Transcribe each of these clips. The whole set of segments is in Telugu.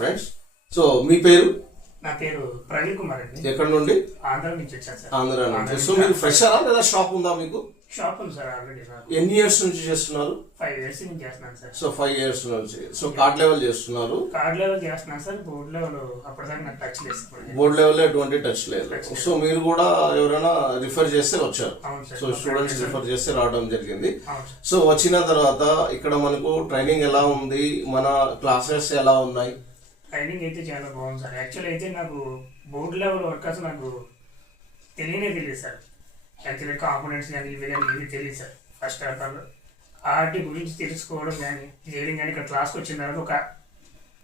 ఫ్రెండ్స్, సో మీ పేరు? నా పేరు ప్రవీణ్ కుమార్ అండి. ఎక్కడ నుండి? ఆంధ్ర నుంచి వచ్చాను సార్. ఆంధ్ర నుంచి. సో మీరు ఫ్రెషరా లేదా షాప్ ఉందా మీకు? షాప్ ఉంది సార్ ఆల్రెడీ. ఎన్ని ఇయర్స్ నుంచి చేస్తున్నారు? 5 years నుంచి చేస్తున్నాను సార్. సో 5 years నుంచి. సో కార్డ్ లెవెల్ చేస్తున్నారు? కార్డ్ లెవెల్ చేస్తున్నాను సార్. బోర్డ్ లెవెల్ అప్పటిదాకా నాకు టచ్ లేదు. బోర్డ్ లెవెల్ ఎటువంటి టచ్ లేదు. సో మీరు కూడా ఎవరైనా రిఫర్ చేస్తే వచ్చారు? సో స్టూడెంట్స్ రిఫర్ చేస్తే రావడం జరిగింది. సో వచ్చిన తర్వాత ఇక్కడ మనకు ట్రైనింగ్ ఎలా ఉంది, మన క్లాసెస్ ఎలా ఉన్నాయి? ట్రైనింగ్ అయితే చాలా బాగుంది సార్. యాక్చువల్ అయితే నాకు బోర్డ్ లెవెల్ వర్కర్స్ నాకు తెలియదు సార్. యాక్చువల్లీ కాంపోనెంట్స్ కానీ ఇవి కానీ ఇవి తెలియదు సార్. ఫస్ట్ ఆఫ్ ఆల్ వాటి గురించి తెలుసుకోవడం కానీ చేయడం కానీ ఇక్కడ క్లాస్కి వచ్చిన తర్వాత ఒక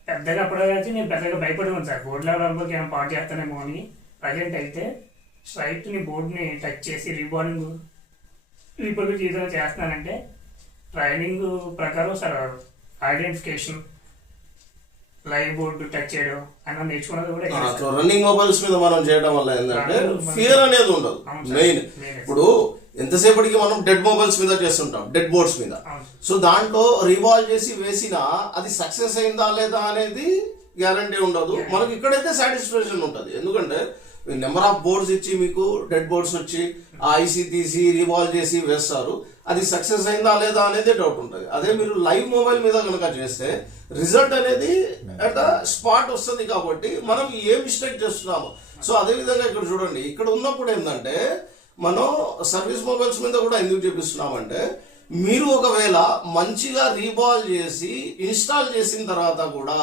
పెద్దగా అప్పటికీ నేను పెద్దగా భయపడుతున్నాను సార్. బోర్డు లెవెల్ వరకు ఏమైనా పాటు చేస్తానేమో అని. ప్రజెంట్ అయితే స్ట్రైట్ని బోర్డుని టచ్ చేసి రీబార్డింగ్ చేయడం చేస్తున్నానంటే ట్రైనింగ్ ప్రకారం sir identification live board touch చేయడం అన్న నేర్చుకున్నది కూడా రన్నింగ్ మొబైల్స్ మీద మనం చేయడం వల్ల ఏంటంటే ఫియర్ అనేది ఉండదు. మెయిన్ ఇప్పుడు ఎంతసేపటికి మనం డెడ్ మొబైల్స్ మీద చేస్తుంటాం, డెడ్ బోర్డ్స్ మీద. సో దాంట్లో రీవాల్వ్ చేసి వేసినా అది సక్సెస్ అయిందా లేదా అనేది గ్యారంటీ ఉండదు. మనకి ఇక్కడైతే సాటిస్ఫాక్షన్ ఉంటుంది. ఎందుకంటే నెంబర్ ఆఫ్ బోర్డ్స్ ఇచ్చి మీకు డెడ్ బోర్డ్స్ వచ్చి ఆ ఐసీ తీసి రీవాల్వ్ చేసి వేస్తారు. అది సక్సెస్ అయిందా లేదా అనేది డౌట్ ఉంటుంది. అదే మీరు లైవ్ మొబైల్ మీద కనుక చేస్తే రిజల్ట్ అనేది అట్ ద స్పాట్ వస్తుంది. కాబట్టి మనం ఏ మిస్టేక్ చేస్తున్నాము. సో అదే విధంగా ఇక్కడ చూడండి, ఇక్కడ ఉన్నప్పుడు ఏంటంటే మనం సర్వీస్ మొబైల్స్ మీద కూడా ఎందుకు చూపిస్తున్నామంటే మీరు ఒకవేళ మంచిగా రీబాల్ చేసి ఇన్స్టాల్ చేసిన తర్వాత కూడా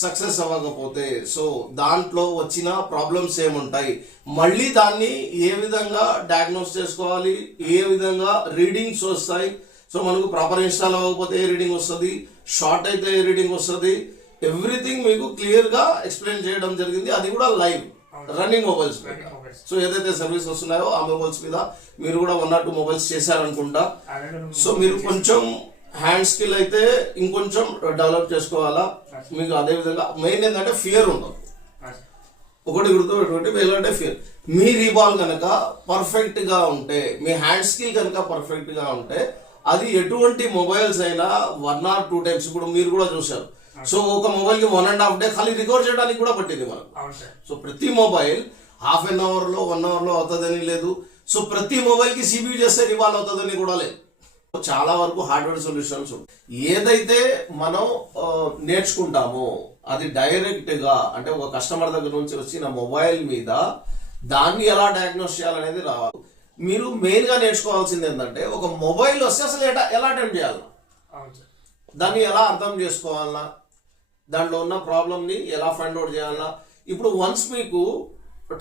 సక్సెస్ అవ్వకపోతే సో దాంట్లో వచ్చిన ప్రాబ్లమ్స్ ఏముంటాయి, మళ్ళీ దాన్ని ఏ విధంగా డయాగ్నోస్ చేసుకోవాలి, ఏ విధంగా రీడింగ్స్ వస్తాయి. సో మనకు ప్రాపర్ ఇన్స్టాల్ అవ్వకపోతే ఏ రీడింగ్ వస్తుంది, షార్ట్ అయితే ఏ రీడింగ్ వస్తుంది, ఎవ్రీథింగ్ మీకు క్లియర్ గా ఎక్స్ప్లెయిన్ చేయడం జరిగింది. అది కూడా లైవ్ రన్నింగ్ మొబైల్స్ మీద. సో ఏదైతే సర్వీస్ వస్తున్నాయో ఆ మొబైల్స్ మీద మీరు కూడా 1 or 2 మొబైల్స్ చేశారనుకుంటా. సో మీరు కొంచెం హ్యాండ్ స్కిల్ అయితే ఇంకొంచెం డెవలప్ చేసుకోవాలా. మీకు అదే విధంగా మెయిన్ ఏంటంటే ఫియర్ ఉండదు. ఒకటి గుర్తుపెట్టుకుంటే ఏంటంటే ఫియర్. మీ రీబాల్ కనుక పర్ఫెక్ట్ గా ఉంటే, మీ హ్యాండ్ స్కిల్ కనుక పర్ఫెక్ట్ గా ఉంటే అది ఎటువంటి మొబైల్స్ అయినా 1 or 2 times ఇప్పుడు మీరు కూడా చూసారు. సో ఒక మొబైల్ కి 1.5 day ఖాళీ రికవర్ చేయడానికి కూడా పట్టింది మనకు. సో ప్రతి మొబైల్ ½ an hour లో 1 hour లో అవుతుందని లేదు. సో ప్రతి మొబైల్ కి CPU చేస్తే రివాల్వ్ అవుతుందని కూడా లేదు. చాలా వరకు హార్డ్వేర్ సొల్యూషన్స్ ఏదైతే మనం నేర్చుకుంటామో అది డైరెక్ట్ గా అంటే ఒక కస్టమర్ దగ్గర నుంచి వచ్చిన మొబైల్ మీద దాన్ని ఎలా డయాగ్నోస్ చేయాలనేది రావాలి. మీరు మెయిన్ గా నేర్చుకోవాల్సింది ఏంటంటే ఒక మొబైల్ వస్తే అసలు ఎలా అటెంప్ట్ చేయాలి, దాన్ని ఎలా అర్థం చేసుకోవాలా, దాంట్లో ఉన్న ప్రాబ్లమ్ ని ఎలా ఫైండ్ అవుట్ చేయాలా. ఇప్పుడు వన్స్ మీకు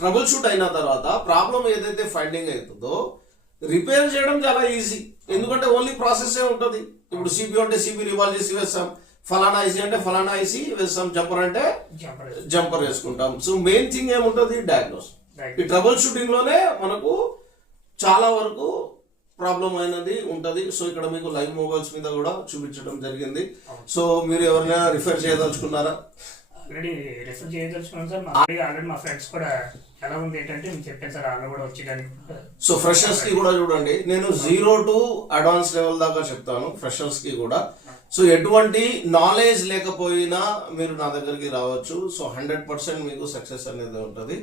ట్రబుల్ షూట్ అయిన తర్వాత ప్రాబ్లం ఏదైతే ఫైండింగ్ అవుతుందో రిపేర్ చేయడం చాలా ఈజీ. ఎందుకంటే ఓన్లీ ప్రాసెస్ ఏ ఉంటుంది. ఇప్పుడు CPU అంటే CPU రివాల్వ్ చేసి వేస్తాం, ఫలానా ఐసీ అంటే ఫలానా ఐసీ వేస్తాం, జంపర్ అంటే జంపర్ వేసుకుంటాం. సో మెయిన్ థింగ్ ఏముంటుంది, డయాగ్నోస్. ఈ ట్రబుల్ షూటింగ్ లోనే మనకు చాలా వరకు ప్రాబ్లం అయినది ఉంటది. సో ఇక్కడ మీకు లైవ్ మొబైల్స్ మీద కూడా చూపించడం జరిగింది. సో మీరు ఎవరైనా రిఫర్ చేయదలుచుకున్నారా? ఆల్రెడీ రిఫర్ చేయదలుచుకున్నాను సార్. ఆల్రెడీ మా ఫ్రెండ్స్ కూడా ఎలా ఉంది ఏంటంటే నేను చెప్పాను సార్, వాళ్ళు కూడా వచ్చేదానికి. సో ఫ్రెషర్స్ కి కూడా చూడండి, నేను 0 to అడ్వాన్స్ లెవెల్ దాకా చెప్తాను ఫ్రెషర్స్ కి కూడా. సో ఎటువంటి నాలెడ్జ్ లేకపోయినా మీరు నా దగ్గరికి రావచ్చు. సో 100% మీకు సక్సెస్ అనేది ఉంటుంది.